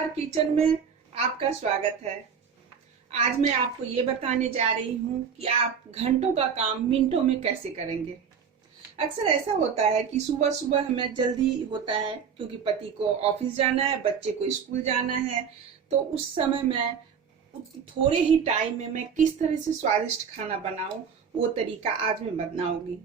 नमस्कार, किचन में आपका स्वागत है। आज मैं आपको ये बताने जा रही हूँ कि आप घंटों का काम मिनटों में कैसे करेंगे। अक्सर ऐसा होता है कि सुबह सुबह हमें जल्दी होता है क्योंकि पति को ऑफिस जाना है, बच्चे को स्कूल जाना है, तो उस समय मैं थोड़े ही टाइम में मैं किस तरह से स्वादिष्ट खाना बनाऊं वो तरीका आज मैं बताऊंगी।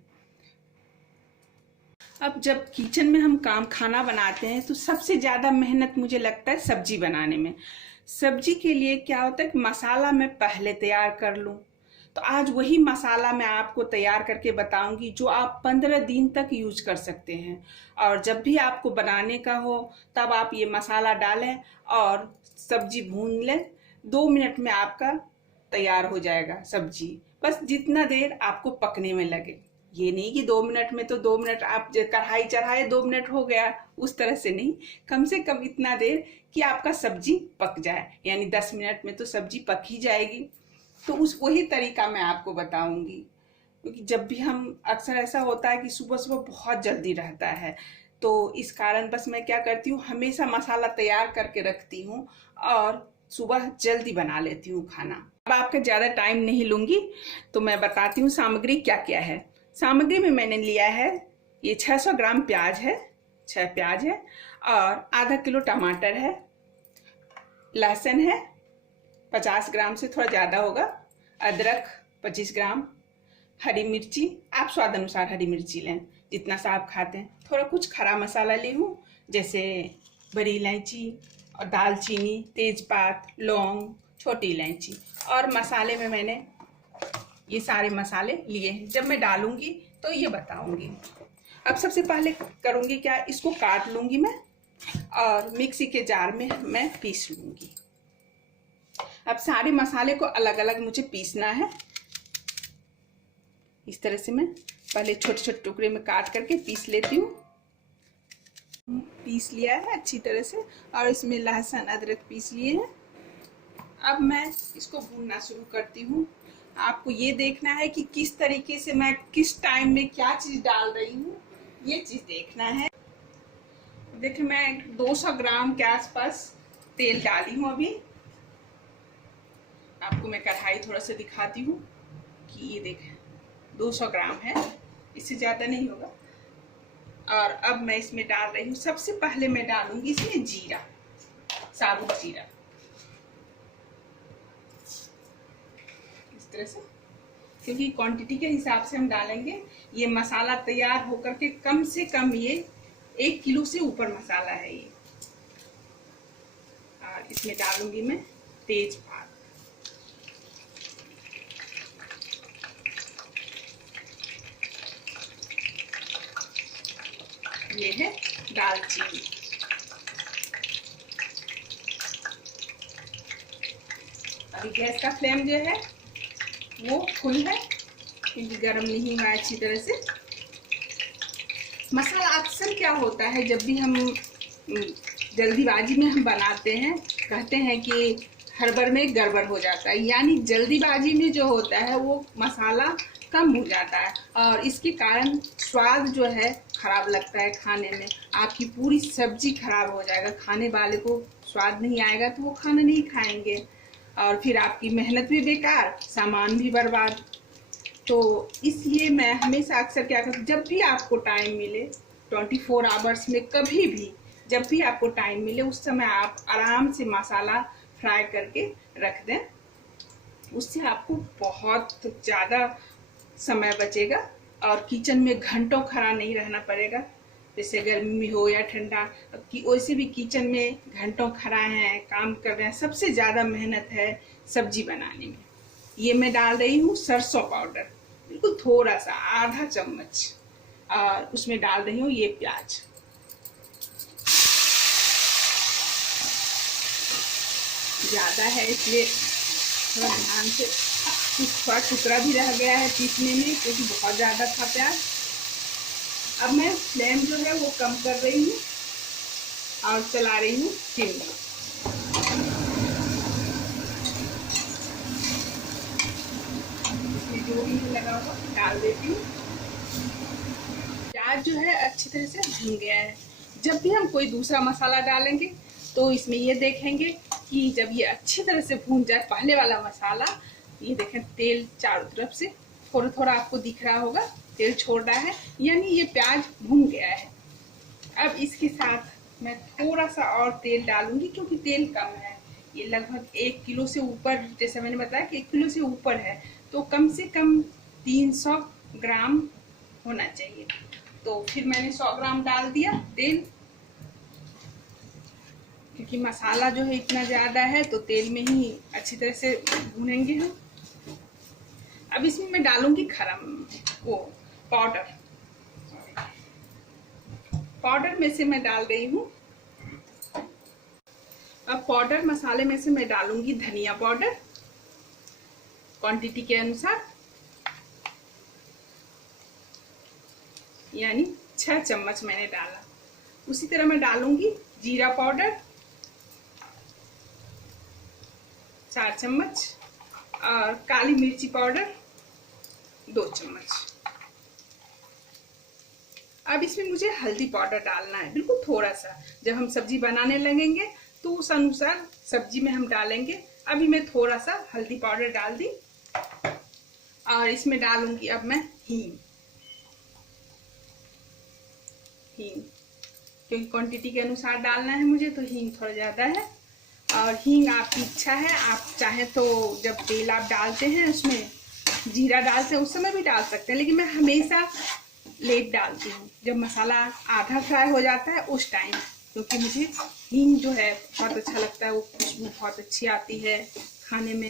अब जब किचन में हम खाना बनाते हैं तो सबसे ज़्यादा मेहनत मुझे लगता है सब्जी बनाने में। सब्जी के लिए क्या होता है कि मसाला मैं पहले तैयार कर लूँ, तो आज वही मसाला मैं आपको तैयार करके बताऊंगी जो आप 15 दिन तक यूज कर सकते हैं। और जब भी आपको बनाने का हो तब आप ये मसाला डालें और सब्जी भून लें। 2 मिनट में आपका तैयार हो जाएगा सब्जी, बस जितना देर आपको पकने में लगे। ये नहीं कि 2 मिनट में, तो 2 मिनट आप कढ़ाई चढ़ाए 2 मिनट हो गया, उस तरह से नहीं। कम से कम इतना देर कि आपका सब्जी पक जाए, यानी 10 मिनट में तो सब्जी पक ही जाएगी। तो उस वही तरीका मैं आपको बताऊंगी, क्योंकि जब भी हम अक्सर ऐसा होता है कि सुबह सुबह बहुत जल्दी रहता है, तो इस कारण बस मैं क्या करती हूँ, हमेशा मसाला तैयार करके रखती हूँ और सुबह जल्दी बना लेती हूँ खाना। अब आपका ज़्यादा टाइम नहीं लूँगी, तो मैं बताती हूँ सामग्री क्या क्या है। सामग्री में मैंने लिया है ये 600 ग्राम प्याज है, 6 प्याज है, और आधा किलो टमाटर है, लहसुन है 50 ग्राम से थोड़ा ज़्यादा होगा, अदरक 25 ग्राम, हरी मिर्ची आप स्वाद अनुसार हरी मिर्ची लें जितना सा आप खाते हैं। थोड़ा कुछ खड़ा मसाला ली हूँ, जैसे बड़ी इलायची और दालचीनी, तेजपात, लौंग, छोटी इलायची। और मसाले में मैंने ये सारे मसाले लिए हैं। जब मैं डालूंगी तो ये बताऊंगी। अब सबसे पहले करूंगी क्या, इसको काट लूंगी मैं और मिक्सी के जार में मैं पीस लूंगी। अब सारे मसाले को अलग अलग मुझे पीसना है। इस तरह से मैं पहले छोटे छोटे टुकड़े में काट करके पीस लेती हूँ। पीस लिया है अच्छी तरह से, और इसमें लहसुन अदरक पीस लिए हैं। अब मैं इसको भूनना शुरू करती हूँ। आपको ये देखना है कि किस तरीके से मैं किस टाइम में क्या चीज़ डाल रही हूँ, ये चीज़ देखना है। देखिए मैं 200 ग्राम के आसपास तेल डाली हूँ। अभी आपको मैं कढ़ाई थोड़ा सा दिखाती हूँ कि ये देखें 200 ग्राम है, इससे ज़्यादा नहीं होगा। और अब मैं इसमें डाल रही हूँ, सबसे पहले मैं डालूंगी इसमें जीरा, साबुत जीरा, इस तरह से, क्योंकि क्वांटिटी के हिसाब से हम डालेंगे। ये मसाला तैयार होकर के कम से कम ये 1 किलो से ऊपर मसाला है ये। और इसमें डालूंगी मैं तेजपात, ये है दालचीनी, अभी गैस का फ्लेम जो है वो फुल है क्योंकि गर्म नहीं हुआ अच्छी तरह से। मसाला अक्सर क्या होता है, जब भी हम जल्दीबाजी में हम बनाते हैं, कहते हैं कि हड़बड़ में गड़बड़ हो जाता है, यानी जल्दीबाजी में जो होता है वो मसाला कम हो जाता है और इसके कारण स्वाद जो है खराब लगता है खाने में। आपकी पूरी सब्जी खराब हो जाएगा, खाने वाले को स्वाद नहीं आएगा तो वो खाना नहीं खाएंगे, और फिर आपकी मेहनत भी बेकार, सामान भी बर्बाद। तो इसलिए मैं हमेशा अक्सर क्या करती हूँ, जब भी आपको टाइम मिले 24 आवर्स में कभी भी जब भी आपको टाइम मिले उस समय आप आराम से मसाला फ्राई करके रख दें। उससे आपको बहुत ज़्यादा समय बचेगा और किचन में घंटों खड़ा नहीं रहना पड़ेगा। जैसे गर्मी हो या ठंडा, कि वैसे भी किचन में घंटों खड़ा हैं, काम कर रहे हैं, सबसे ज़्यादा मेहनत है सब्जी बनाने में। ये मैं डाल रही हूँ सरसों पाउडर, बिल्कुल थोड़ा सा, आधा चम्मच, और उसमें डाल रही हूँ ये प्याज। ज़्यादा है इसलिए थोड़ा ध्यान से, कुछ थोड़ा टुकड़ा भी रह गया है पीसने में क्योंकि बहुत ज़्यादा था प्याज। अब मैं फ्लेम जो है वो कम कर रही हूँ और चला रही हूँ सिम में। इसमें जो भी लगा हुआ डाल देती हूँ। प्याज जो है अच्छी तरह से भून गया है। जब भी हम कोई दूसरा मसाला डालेंगे तो इसमें ये देखेंगे कि जब ये अच्छी तरह से भून जाए पहले वाला मसाला, ये देखें तेल चारों तरफ से थोड़ा थोड़ा आपको दिख रहा होगा, तेल छोड़ रहा है, यानी ये प्याज भून गया है। अब इसके साथ मैं थोड़ा सा और तेल डालूंगी क्योंकि तेल कम है। ये लगभग 1 किलो से ऊपर, जैसे मैंने बताया कि 1 किलो से ऊपर है, तो कम से कम 300 ग्राम होना चाहिए। तो फिर मैंने 100 ग्राम डाल दिया तेल, क्योंकि मसाला जो है इतना ज़्यादा है तो तेल में ही अच्छी तरह से भूनेंगे हम। अब इसमें मैं डालूंगी पाउडर में से मैं डाल रही हूँ। अब पाउडर मसाले में से मैं डालूंगी धनिया पाउडर क्वांटिटी के अनुसार, यानी 6 चम्मच मैंने डाला। उसी तरह मैं डालूंगी जीरा पाउडर 4 चम्मच और काली मिर्ची पाउडर 2 चम्मच। अब इसमें मुझे हल्दी पाउडर डालना है, बिल्कुल थोड़ा सा। जब हम सब्जी बनाने लगेंगे तो उस अनुसार सब्जी में हम डालेंगे। अभी मैं थोड़ा सा हल्दी पाउडर डाल दी और इसमें डालूंगी अब मैं हींग, क्योंकि क्वांटिटी के अनुसार डालना है मुझे, तो हींग थोड़ा ज़्यादा है। और हींग आपकी इच्छा है, आप चाहें तो जब तेल आप डालते हैं उसमें जीरा डालते हैं उस समय भी डाल सकते हैं, लेकिन मैं हमेशा लेट डालती हूँ जब मसाला आधा फ्राई हो जाता है उस टाइम, क्योंकि मुझे हींग जो है बहुत अच्छा लगता है, वो खुशबू बहुत अच्छी आती है खाने में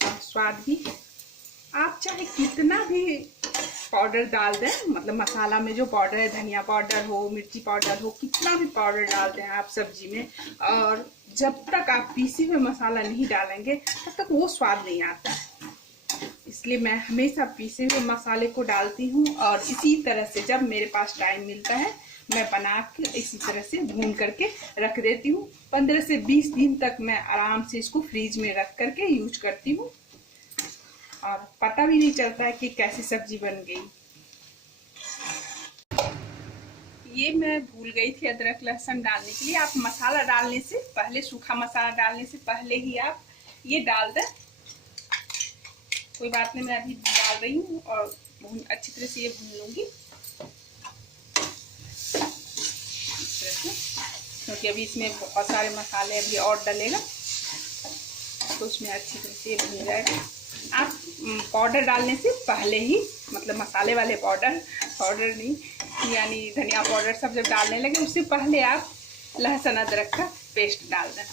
और स्वाद भी। आप चाहे कितना भी पाउडर डाल दें, मतलब मसाला में जो पाउडर है, धनिया पाउडर हो, मिर्ची पाउडर हो, कितना भी पाउडर डाल दें आप सब्जी में, और जब तक आप पीसी हुए मसाला नहीं डालेंगे तब तक वो स्वाद नहीं आता। इसलिए मैं हमेशा पीसे हुए मसाले को डालती हूँ और इसी तरह से जब मेरे पास टाइम मिलता है मैं बना के इसी तरह से भून करके रख देती हूँ। 15 से 20 दिन तक मैं आराम से इसको फ्रीज में रख करके यूज करती हूँ और पता भी नहीं चलता है कि कैसी सब्जी बन गई। ये मैं भूल गई थी अदरक लहसुन डालने के लिए। आप मसाला डालने से पहले, सूखा मसाला डालने से पहले ही आप ये डाल दें, कोई बात नहीं। मैं अभी डाल रही हूँ और अच्छी तरह से ये भून लूंगी इस तरह से, क्योंकि अभी इसमें बहुत सारे मसाले अभी और डलेगा तो उसमें अच्छी तरह से ये भून जाएगा। आप पाउडर डालने से पहले ही, मतलब मसाले वाले पाउडर नहीं, यानी धनिया पाउडर सब जब डालने लगे उससे पहले आप लहसुन अदरक का पेस्ट डाल दें।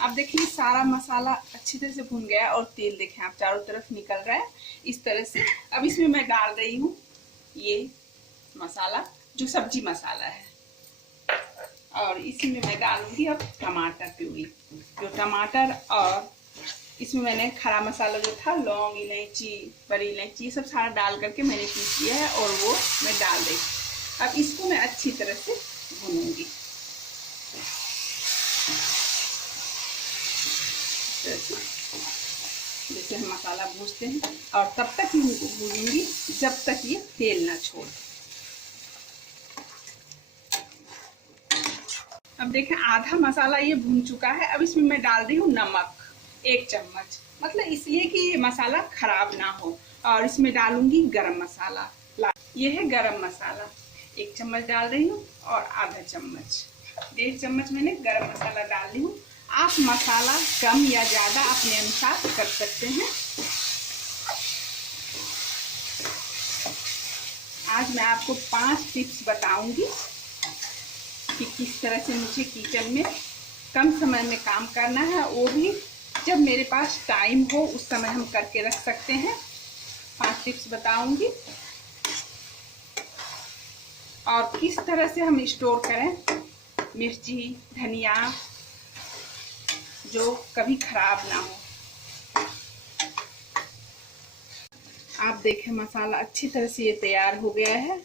आप देखिए सारा मसाला अच्छी तरह से भून गया और तेल देखें आप चारों तरफ निकल रहा है इस तरह से। अब इसमें मैं डाल रही हूँ ये मसाला जो सब्जी मसाला है, और इसी में मैं डालूंगी अब टमाटर प्यूरी, जो टमाटर, और इसमें मैंने खड़ा मसाला जो था, लौंग, इलायची, बड़ी इलायची, सब सारा डाल करके मैंने पीस लिया है और वो मैं डाल रही। अब इसको मैं अच्छी तरह से भूनूंगी, जैसे हम मसाला भूनते हैं, और तब तक इनको भूनूंगी जब तक ये तेल ना छोड़। अब देखें आधा मसाला ये भून चुका है। अब इसमें मैं डाल रही हूँ नमक 1 चम्मच, मतलब इसलिए कि ये मसाला खराब ना हो। और इसमें डालूंगी गरम मसाला, ये है गरम मसाला 1 चम्मच डाल रही हूँ, और आधा चम्मच, 1.5 चम्मच मैंने गरम मसाला डाल ली हूँ। आप मसाला कम या ज़्यादा अपने अनुसार कर सकते हैं। आज मैं आपको 5 टिप्स बताऊंगी कि किस तरह से मुझे किचन में कम समय में काम करना है, वो भी जब मेरे पास टाइम हो उस समय हम करके रख सकते हैं। 5 टिप्स बताऊंगी, और किस तरह से हम स्टोर करें मिर्ची, धनिया, जो कभी खराब ना हो। आप देखें मसाला अच्छी तरह से ये तैयार हो गया है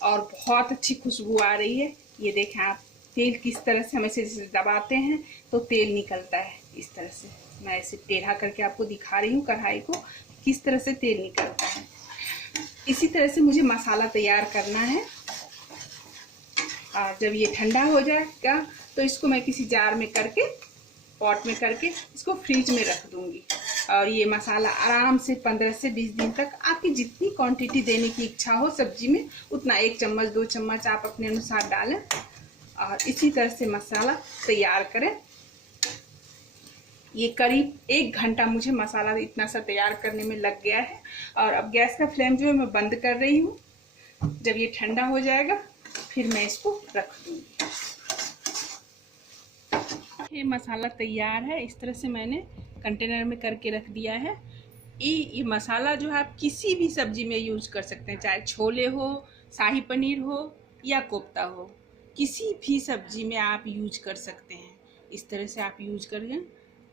और बहुत अच्छी खुशबू आ रही है। ये देखें आप, तेल किस तरह से हम इसे दबाते हैं तो तेल निकलता है इस तरह से। मैं इसे टेढ़ा करके आपको दिखा रही हूँ कढ़ाई को, किस तरह से तेल निकलता है। इसी तरह से मुझे मसाला तैयार करना है। और जब ये ठंडा हो जाएगा तो इसको मैं किसी जार में करके, पॉट में करके इसको फ्रीज में रख दूंगी। और ये मसाला आराम से 15 से 20 दिन तक, आपकी जितनी क्वांटिटी देने की इच्छा हो सब्जी में उतना 1 चम्मच 2 चम्मच आप अपने अनुसार डालें और इसी तरह से मसाला तैयार करें। ये करीब 1 घंटा मुझे मसाला इतना सा तैयार करने में लग गया है। और अब गैस का फ्लेम जो है मैं बंद कर रही हूँ। जब ये ठंडा हो जाएगा फिर मैं इसको रख दूँगी। ये मसाला तैयार है, इस तरह से मैंने कंटेनर में करके रख दिया है। ये मसाला जो है आप किसी भी सब्जी में यूज कर सकते हैं, चाहे छोले हो, शाही पनीर हो या कोफ्ता हो, किसी भी सब्जी में आप यूज कर सकते हैं। इस तरह से आप यूज करें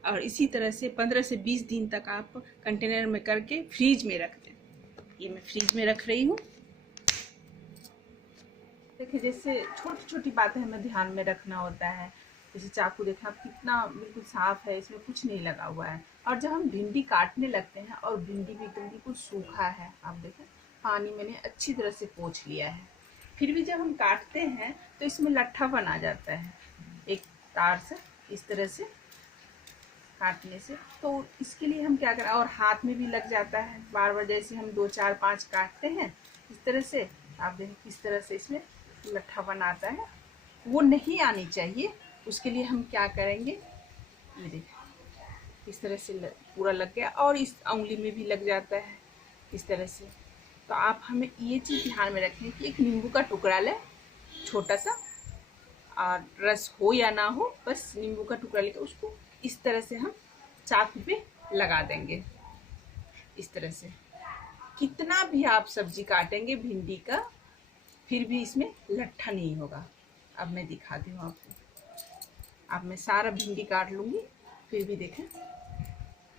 और इसी तरह से 15 से 20 दिन तक आप कंटेनर में करके फ्रीज में रख दें। ये मैं फ्रीज में रख रही हूँ। देखिए, जैसे छोटी छोटी बातें हमें ध्यान में रखना होता है। जैसे चाकू देखें आप कितना बिल्कुल साफ है, इसमें कुछ नहीं लगा हुआ है। और जब हम भिंडी काटने लगते हैं और भिंडी भी एकदम बिल्कुल सूखा है, आप देखें पानी मैंने अच्छी तरह से पोंछ लिया है, फिर भी जब हम काटते हैं तो इसमें लट्ठा बना जाता है एक तार से, इस तरह से काटने से। तो इसके लिए हम क्या करें, और हाथ में भी लग जाता है बार बार, जैसे हम 2 4 5 काटते हैं इस तरह से, आप देखें किस तरह से इसमें लट्ठा बनाता है। वो नहीं आनी चाहिए। उसके लिए हम क्या करेंगे, ये देखिए इस तरह से पूरा लग गया और इस उंगली में भी लग जाता है इस तरह से। तो आप हमें ये चीज़ ध्यान में रखें कि एक नींबू का टुकड़ा लें छोटा सा, और रस हो या ना हो, बस नींबू का टुकड़ा लेकर उसको इस तरह से हम चाकू पे लगा देंगे। इस तरह से कितना भी आप सब्जी काटेंगे भिंडी का, फिर भी इसमें लट्ठा नहीं होगा। अब मैं दिखाती हूँ आपको। अब मैं सारा भिंडी काट लूँगी, फिर भी देखें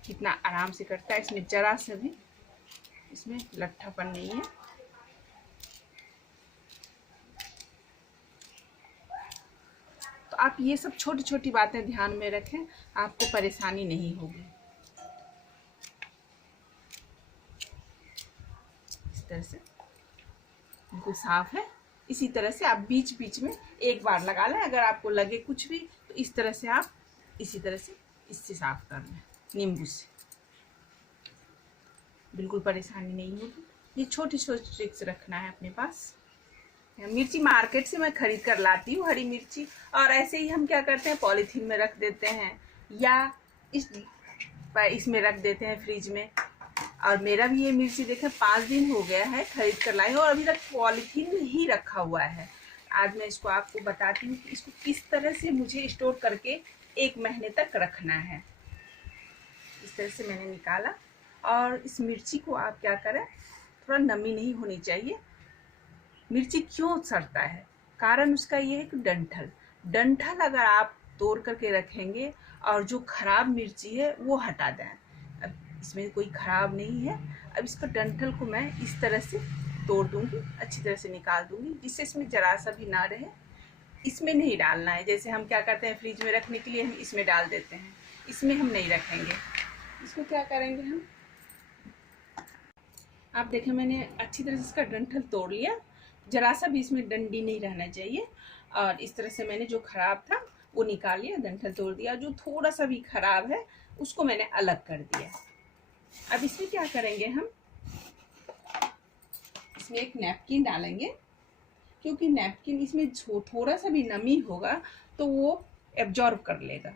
कितना आराम से कटता है। इसमें जरा सा भी इसमें लट्ठापन नहीं है। तो आप ये सब छोटी छोटी बातें ध्यान में रखें, आपको परेशानी नहीं होगी। इस तरह से बिल्कुल साफ है। इसी तरह से आप बीच बीच में एक बार लगा लें। अगर आपको लगे कुछ भी तो इस तरह से आप इसी तरह से इससे साफ कर लें, नींबू से, बिल्कुल परेशानी नहीं होगी। ये छोटी छोटी ट्रिक्स रखना है अपने पास। मिर्ची मार्केट से मैं खरीद कर लाती हूँ, हरी मिर्ची, और ऐसे ही हम क्या करते हैं पॉलीथीन में रख देते हैं या इसमें रख देते हैं फ्रिज में। और मेरा भी ये मिर्ची देखें 5 दिन हो गया है खरीद कर लाई हूँ और अभी तक पॉलीथीन में ही रखा हुआ है। आज मैं इसको आपको बताती हूँ कि इसको किस तरह से मुझे स्टोर करके 1 महीने तक रखना है। इस तरह से मैंने निकाला और इस मिर्ची को आप क्या करें, थोड़ा नमी नहीं होनी चाहिए। मिर्ची क्यों सड़ता है, कारण उसका ये है कि डंठल अगर आप तोड़ करके रखेंगे और जो खराब मिर्ची है वो हटा दें। अब इसमें कोई खराब नहीं है। अब इसका डंठल को मैं इस तरह से तोड़ दूंगी, अच्छी तरह से निकाल दूंगी, जिससे इसमें जरा सा भी ना रहे। इसमें नहीं डालना है, जैसे हम क्या करते हैं फ्रिज में रखने के लिए हम इसमें डाल देते हैं, इसमें हम नहीं रखेंगे। इसको क्या करेंगे हम, आप देखें मैंने अच्छी तरह से इसका डंठल तोड़ लिया, जरा सा भी इसमें डंडी नहीं रहना चाहिए। और इस तरह से मैंने जो खराब था वो निकाल लिया, डंठल तोड़ दिया। जो थोड़ा सा भी खराब है उसको मैंने अलग कर दिया। अब इसमें क्या करेंगे हम, इसमें एक नैपकिन डालेंगे, क्योंकि नैपकिन इसमें थोड़ा सा भी नमी होगा तो वो एब्जॉर्ब कर लेगा।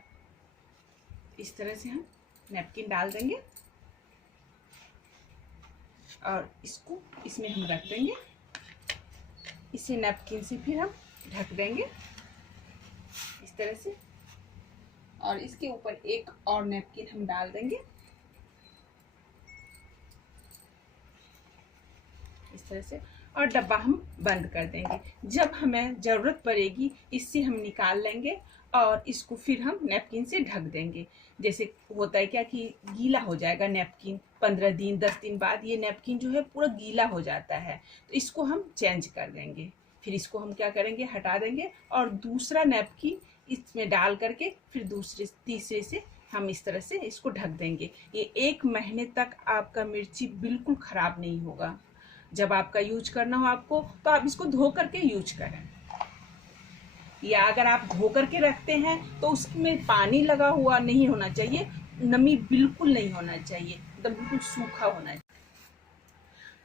इस तरह से हम नैपकिन डाल देंगे और इसको इसमें हम रख देंगे। इसे नैपकिन से फिर हम ढक देंगे इस तरह से, और इसके ऊपर एक और नैपकिन हम डाल देंगे इस तरह से, और डब्बा हम बंद कर देंगे। जब हमें ज़रूरत पड़ेगी इससे हम निकाल लेंगे और इसको फिर हम नैपकिन से ढक देंगे। जैसे होता है क्या कि गीला हो जाएगा नैपकिन, 15 दिन 10 दिन बाद ये नैपकिन जो है पूरा गीला हो जाता है, तो इसको हम चेंज कर देंगे। फिर इसको हम क्या करेंगे, हटा देंगे और दूसरा नैपकिन इसमें डाल करके फिर दूसरे तीसरे से हम इस तरह से इसको ढक देंगे। ये 1 महीने तक आपका मिर्ची बिल्कुल ख़राब नहीं होगा। जब आपका यूज करना हो आपको, तो आप इसको धो करके यूज करें। या अगर आप धो करके रखते हैं तो उसमें पानी लगा हुआ नहीं होना चाहिए, नमी बिल्कुल नहीं होना चाहिए, एकदम बिल्कुल सूखा होना चाहिए।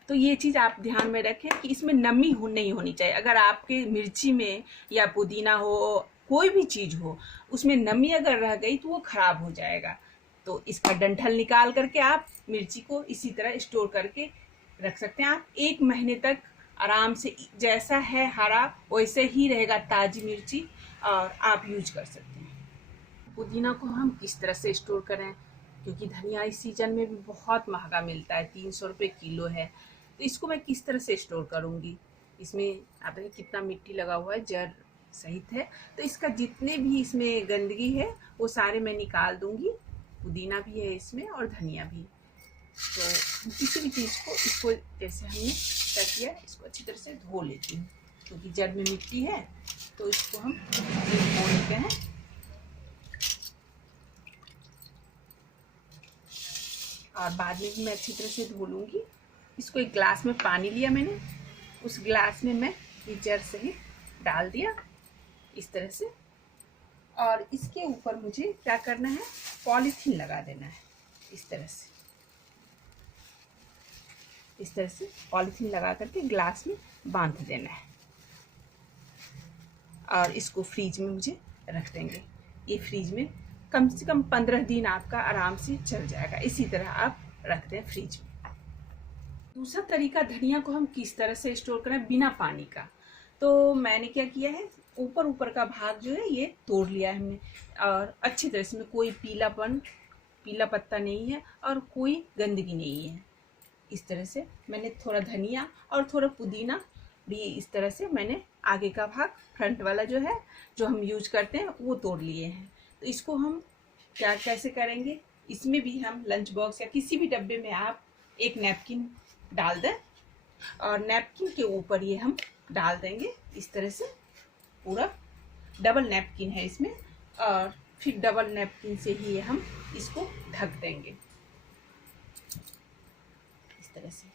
तो ये चीज़ आप ध्यान में रखें कि इसमें नमी नहीं होनी चाहिए। अगर आपके मिर्ची में या पुदीना हो, कोई भी चीज़ हो, उसमें नमी अगर रह गई तो वो खराब हो जाएगा। तो इसका डंठल निकाल करके आप मिर्ची को इसी तरह स्टोर करके रख सकते हैं। आप 1 महीने तक आराम से, जैसा है हरा वैसे ही रहेगा ताज़ी मिर्ची, और आप यूज कर सकते हैं। पुदीना को हम किस तरह से स्टोर करें, क्योंकि धनिया इस सीजन में भी बहुत महंगा मिलता है, 300 रुपये किलो है। तो इसको मैं किस तरह से स्टोर करूँगी। इसमें आप देखिए कितना मिट्टी लगा हुआ है, जड़ सहित है। तो इसका जितने भी इसमें गंदगी है वो सारे मैं निकाल दूंगी। पुदीना भी है इसमें और धनिया भी। तो किसी भी चीज़ को, इसको जैसे हमने कर किया, इसको अच्छी तरह से धो लेती हूँ, क्योंकि जड़ में मिट्टी है तो इसको हम धो लेते हैं। और बाद में भी मैं अच्छी तरह से धो लूँगी। इसको एक गिलास में पानी लिया मैंने, उस गिलास में मैं ये जड़ सहित डाल दिया इस तरह से। और इसके ऊपर मुझे क्या करना है, पॉलीथीन लगा देना है इस तरह से। इस तरह से पॉलीथीन लगा करके ग्लास में बांध देना है, और इसको फ्रीज में मुझे रख देंगे। ये फ्रीज में कम से कम 15 दिन आपका आराम से चल जाएगा। इसी तरह आप रख दें फ्रीज में। दूसरा तरीका, धनिया को हम किस तरह से स्टोर करें बिना पानी का। तो मैंने क्या किया है, ऊपर का भाग जो है ये तोड़ लिया है हमने, और अच्छी तरह से, कोई पीला पत्ता नहीं है और कोई गंदगी नहीं है। इस तरह से मैंने थोड़ा धनिया और थोड़ा पुदीना भी इस तरह से मैंने आगे का भाग, फ्रंट वाला जो है, जो हम यूज करते हैं, वो तोड़ लिए हैं। तो इसको हम कैसे करेंगे, इसमें भी हम लंच बॉक्स या किसी भी डब्बे में आप एक नैपकिन डाल दें, और नैपकिन के ऊपर ये हम डाल देंगे इस तरह से। पूरा डबल नैपकिन है इसमें, और फिर डबल नैपकिन से ही हम इसको ढक देंगे इस तरह से।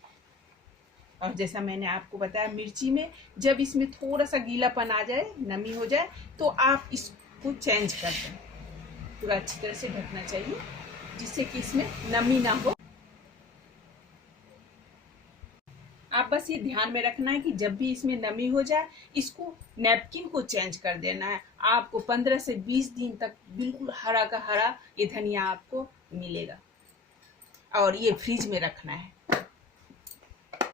और जैसा मैंने आपको बताया, मिर्ची में जब इसमें थोड़ा सा गीलापन आ जाए, नमी हो जाए, तो आप इसको चेंज कर दें। पूरा अच्छी तरह से ढकना चाहिए, जिससे कि इसमें नमी ना हो। आप बस ये ध्यान में रखना है कि जब भी इसमें नमी हो जाए, इसको नैपकिन को चेंज कर देना है। आपको 15 से 20 दिन तक बिल्कुल हरा का हरा ये धनिया आपको मिलेगा, और ये फ्रिज में रखना है।